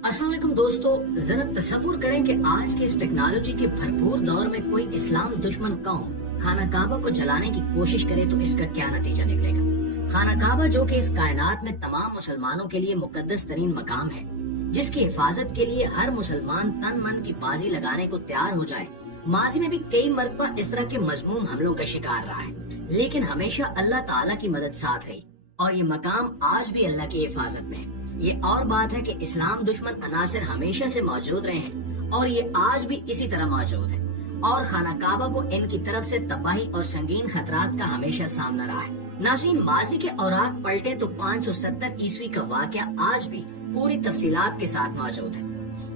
अस्सलाम वालेकुम दोस्तों, जरा तसव्वुर करें कि आज के इस टेक्नोलॉजी के भरपूर दौर में कोई इस्लाम दुश्मन कौम खाना काबा को जलाने की कोशिश करे तो इसका क्या नतीजा निकलेगा। खाना काबा जो कि इस कायनात में तमाम मुसलमानों के लिए मुकद्दस तरीन मकाम है, जिसकी हिफाजत के लिए हर मुसलमान तन मन की बाजी लगाने को तैयार हो जाए। माजी में भी कई मरतबा इस तरह के मजमूम हमलों का शिकार रहा है, लेकिन हमेशा अल्लाह ताला की मदद साथ रही और ये मकाम आज भी अल्लाह की हिफाजत में है। ये और बात है कि इस्लाम दुश्मन अनासर हमेशा से मौजूद रहे हैं और ये आज भी इसी तरह मौजूद है और खाना काबा को इनकी तरफ से तबाही और संगीन खतरात का हमेशा सामना रहा है। नाज़रीन, माजी के औराक पलटे तो 570 ईस्वी का वाकया आज भी पूरी तफसीलात के साथ मौजूद है,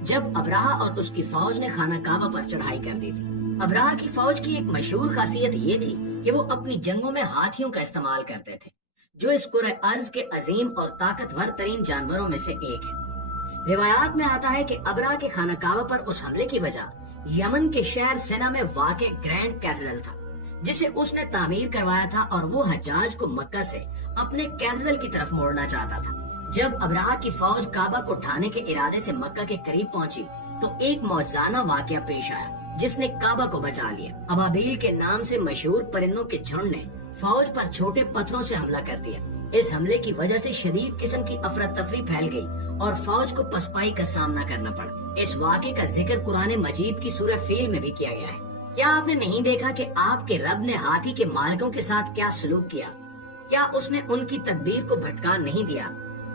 जब अबराहा और उसकी फौज ने खाना काबा पर चढ़ाई कर दी थी। अबराहा की फौज की एक मशहूर खासियत ये थी कि वो अपनी जंगों में हाथियों का इस्तेमाल करते थे, जो इस कुरे अर्ज के अजीम और ताकतवर तरीन जानवरों में से एक है। रिवायात में आता है कि अबरा के खाना काबा पर उस हमले की वजह यमन के शहर सेना में वाक़े ग्रैंड कैथेड्रल था, जिसे उसने तामीर करवाया था और वो हज्जाज को मक्का से अपने कैथेड्रल की तरफ मोड़ना चाहता था। जब अबराहा की फौज काबा को ढाने के इरादे से मक्का के करीब पहुंची तो एक मौजज़ाना वाकया पेश आया जिसने काबा को बचा लिया। अबाबील के नाम से मशहूर परिंदों के झुंड ने फौज पर छोटे पत्थरों से हमला कर दिया। इस हमले की वजह से शदीद किस्म की अफरा तफरी फैल गई और फौज को पसपाई का सामना करना पड़ा। इस वाक़े का जिक्र कुरान मजीद की सूरह फील में भी किया गया है। क्या आपने नहीं देखा कि आपके रब ने हाथी के मालिकों के साथ क्या सलूक किया? क्या उसने उनकी तदबीर को भटका नहीं दिया?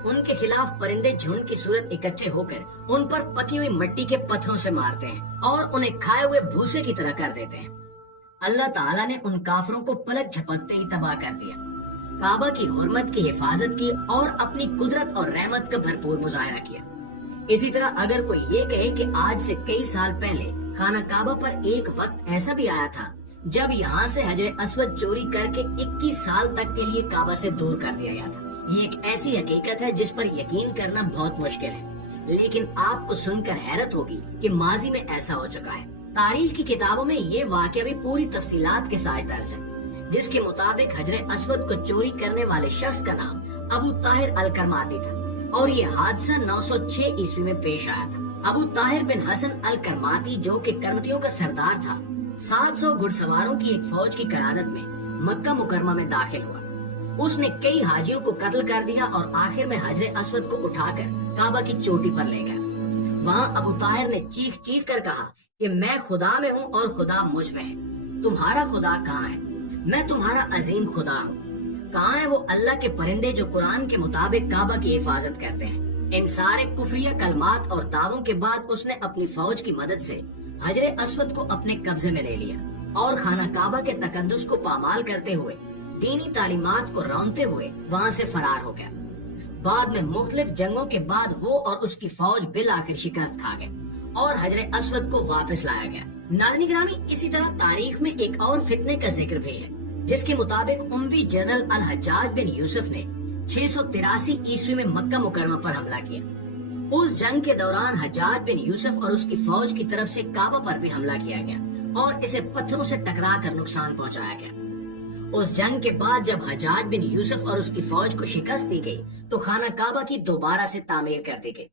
उनके खिलाफ परिंदे झुंड की सूरत इकट्ठे होकर उन पर पकी हुई मिट्टी के पत्थरों से मारते हैं और उन्हें खाए हुए भूसे की तरह कर देते हैं। अल्लाह ताला ने उन काफरों को पलक झपकते ही तबाह कर दिया, काबा की हुर्मत की हिफाजत की और अपनी कुदरत और रहमत का भरपूर मुजाहरा किया। इसी तरह अगर कोई ये कहे कि आज से कई साल पहले खाना काबा पर एक वक्त ऐसा भी आया था जब यहाँ से हजरे अस्वद चोरी करके 21 साल तक के लिए काबा से दूर कर दिया गया था, ये एक ऐसी हकीकत है जिस पर यकीन करना बहुत मुश्किल है, लेकिन आपको सुनकर हैरत होगी कि माजी में ऐसा हो चुका है। तारीख की किताबों में ये वाक़या भी पूरी तफसीलात के साथ दर्ज है, जिसके मुताबिक हजरे अस्वद को चोरी करने वाले शख्स का नाम अबू ताहिर अल करमाती था और ये हादसा 906 ईस्वी में पेश आया था। अबू ताहिर बिन हसन अल करमाती, जो कि करमतियों का सरदार था, 700 घुड़सवारों की एक फौज की क़यादत में मक्का मुकरमा में दाखिल हुआ। उसने कई हाजियों को कत्ल कर दिया और आखिर में हजरे अस्वद को उठाकर काबा की चोटी पर ले गया। वहाँ अबू ताहिर ने चीख चीख कर कहा कि मैं खुदा में हूँ और खुदा मुझ में है। तुम्हारा खुदा कहाँ है? मैं तुम्हारा अजीम खुदा हूँ। कहाँ है वो अल्लाह के परिंदे जो कुरान के मुताबिक काबा की हिफाजत करते हैं? इन सारे कुफरिया कलमात और दावों के बाद उसने अपनी फौज की मदद से हजरे अस्वद को अपने कब्जे में ले लिया और खाना काबा के तकद्दुस को पामाल करते हुए दीनी तालीमात को रौंदते हुए वहाँ से फरार हो गया। बाद में मुख्तलिफ जंगों के बाद वो और उसकी फौज बिल आखिर शिकस्त खा गए और हजरे अस्वद को वापस लाया गया। नाज़रीन गिरामी, इसी तरह तारीख में एक और फितने का जिक्र भी है, जिसके मुताबिक उमवी जनरल अल हज्जाज बिन यूसुफ ने 683 ईस्वी में मक्का मुकरमा पर हमला किया। उस जंग के दौरान हज्जाज बिन यूसुफ और उसकी फौज की तरफ से काबा पर भी हमला किया गया और इसे पत्थरों से टकरा कर नुकसान पहुँचाया गया। उस जंग के बाद जब हज्जाज बिन यूसुफ और उसकी फौज को शिकस्त दी गई तो खाना काबा की दोबारा से तामीर कर दी गई।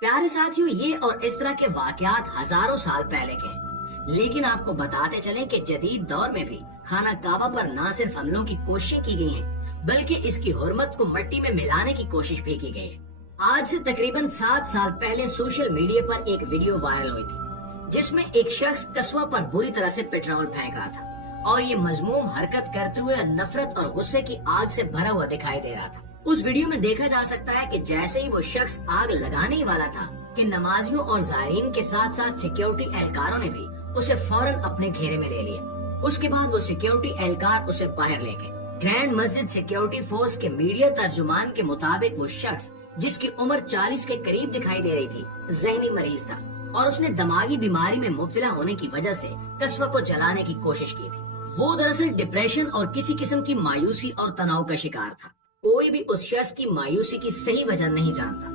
प्यारे साथियों, ये और इस तरह के वाकयात हजारों साल पहले के हैं, लेकिन आपको बताते चलें कि जदीद दौर में भी खाना काबा पर न सिर्फ हमलों की कोशिशें की गई हैं, बल्कि इसकी हुर्मत को मिट्टी में मिलाने की कोशिश भी की गई है। आज से तकरीबन 7 साल पहले सोशल मीडिया पर एक वीडियो वायरल हुई थी, जिसमें एक शख्स कस्बा पर बुरी तरह से पेट्रोल फेंक रहा था और ये मजमूम हरकत करते हुए नफरत और गुस्से की आग से भरा हुआ दिखाई दे रहा था। उस वीडियो में देखा जा सकता है कि जैसे ही वो शख्स आग लगाने ही वाला था कि नमाजियों और ज़ायरीन के साथ साथ सिक्योरिटी एहलकारों ने भी उसे फौरन अपने घेरे में ले लिया। उसके बाद वो सिक्योरिटी एहलकार उसे बाहर ले गए। ग्रैंड मस्जिद सिक्योरिटी फोर्स के मीडिया तर्जुमान के मुताबिक वो शख्स, जिसकी उम्र 40 के करीब दिखाई दे रही थी, जहनी मरीज था और उसने दिमागी बीमारी में मुब्तला होने की वजह से कस्बा को जलाने की कोशिश की थी। वो दरअसल डिप्रेशन और किसी किस्म की मायूसी और तनाव का शिकार था। कोई भी उस शख्स की मायूसी की सही वजह नहीं जानता,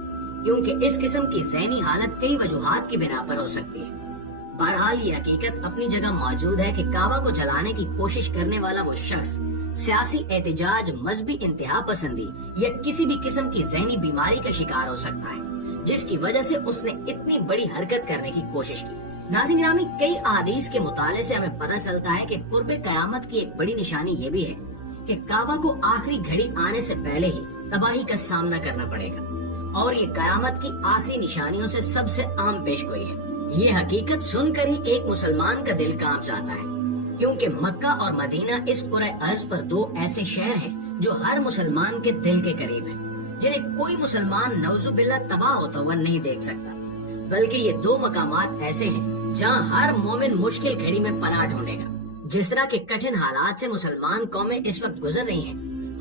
क्योंकि इस किस्म की ज़हनी हालत कई वजूहात की बिना पर हो सकती है। बहरहाल ये हकीकत अपनी जगह मौजूद है कि काबा को जलाने की कोशिश करने वाला वो शख्स सियासी एहतजाज, मजहबी इंतहा पसंदी या किसी भी किस्म की ज़हनी बीमारी का शिकार हो सकता है, جس کی وجہ سے اس نے اتنی بڑی حرکت کرنے کی کوشش کی۔ ناظرین گرامی، کئی احادیث کے مطالعے سے ہمیں پتہ چلتا ہے کہ قرب قیامت کی ایک بڑی نشانی یہ بھی ہے کہ کعبہ کو آخری گھڑی آنے سے پہلے ہی تباہی کا سامنا کرنا پڑے گا، اور یہ قیامت کی آخری نشانیوں سے سب سے اہم پیش گوئی ہے۔ یہ حقیقت سن کر ہی ایک مسلمان کا دل کانپ جاتا ہے، کیونکہ مکہ اور مدینہ اس کرۂ ارض پر دو ایسے شہر ہیں جو ہر مسلمان کے دل کے قریب ہیں، جنہیں کوئی مسلمان نعوذ باللہ تباہ ہوتا ہوا نہیں دیکھ سکتا، بلکہ یہ دو مقامات ایسے ہیں جہاں ہر مومن مشکل گھڑی میں پناہ ڈھونڈے گا۔ جس طرح کے کٹھن حالات سے مسلمان قومیں اس وقت گزر رہی ہیں،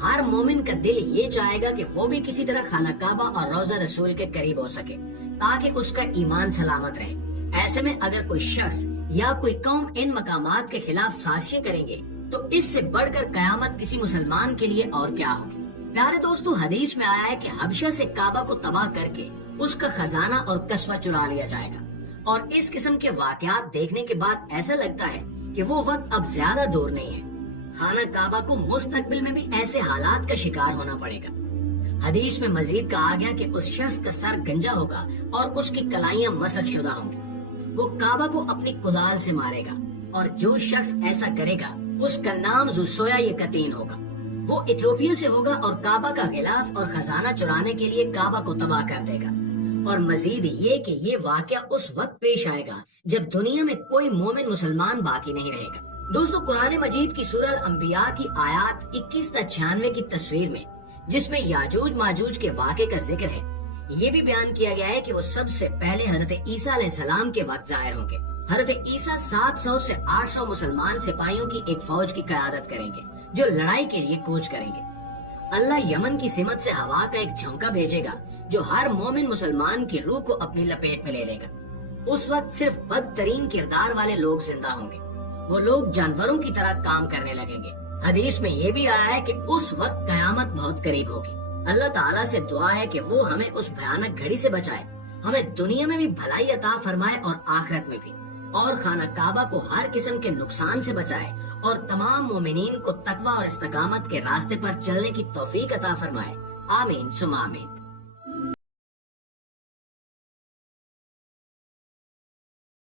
ہر مومن کا دل یہ چاہے گا کہ وہ بھی کسی طرح خانہ کعبہ اور روضہ رسول کے قریب ہو سکے تاکہ اس کا ایمان سلامت رہے۔ ایسے میں اگر کوئی شخص یا کوئی قوم ان مقامات کے خلاف سازشیں کریں گے تو اس سے بڑھ کر قیامت کسی مسلمان کے لیے اور کیا ہوگی۔ پیارے دوستو، حدیث میں آیا ہے کہ حبشہ سے کعبہ کو تباہ کر کے اس کا خزانہ اور قصبہ چرا لیا جائے گا، اور اس قسم کے واقعات دیکھنے کے بعد ایسا لگتا ہے کہ وہ وقت اب زیادہ دور نہیں ہے۔ خانہ کعبہ کو مستقبل میں بھی ایسے حالات کا شکار ہونا پڑے گا۔ حدیث میں مزید کہا گیا کہ اس شخص کا سر گنجا ہوگا اور اس کی کلائیاں مسخ شدہ ہوں گی، وہ کعبہ کو اپنی کدال سے مارے گا، اور جو شخص ایسا کرے گا اس کا نام ذوالسویا یقتین ہوگا۔ وہ ایتھوپیا سے ہوگا اور کعبہ کا غلاف اور خزانہ چرانے کے لیے کعبہ کو تباہ کر دے گا۔ اور مزید یہ کہ یہ واقعہ اس وقت پیش آئے گا جب دنیا میں کوئی مومن مسلمان باقی نہیں رہے گا۔ دوستو، قرآن مجید کی سورہ الانبیاء کی آیات 21 تا 96 کی تصویر میں، جس میں یاجوج ماجوج کے واقعے کا ذکر ہے، یہ بھی بیان کیا گیا ہے کہ وہ سب سے پہلے حضرت عیسیٰ علیہ السلام کے وقت ظاہر ہوں گے۔ حضرت عیسیٰ 700 سے 800 مسلمان سپاہیوں کی ایک فوج کی قیادت کریں گے جو لڑائی کے لیے کوچ کریں گے۔ اللہ یمن کی سمت سے ہوا کا ایک جھونکا بھیجے گا جو ہر مومن مسلمان کی روح کو اپنی لپیٹ میں لے لے گا۔ اس وقت صرف بدترین کردار والے لوگ زندہ ہوں گے، وہ لوگ جانوروں کی طرح کام کرنے لگیں گے۔ حدیث میں یہ بھی آیا ہے کہ اس وقت قیامت بہت قریب ہوگی۔ اللہ تعالیٰ سے دعا ہے کہ وہ ہمیں اس بھیانک گھڑی سے بچائے، ہمیں دنیا میں بھی بھلائی عطا فرمائے اور آخرت میں بھی، اور خانہ کعبہ کو ہر قسم کے نقصان سے بچائے، اور تمام مومنین کو تقوی اور استقامت کے راستے پر چلنے کی توفیق عطا فرمائے۔ آمین ثم آمین۔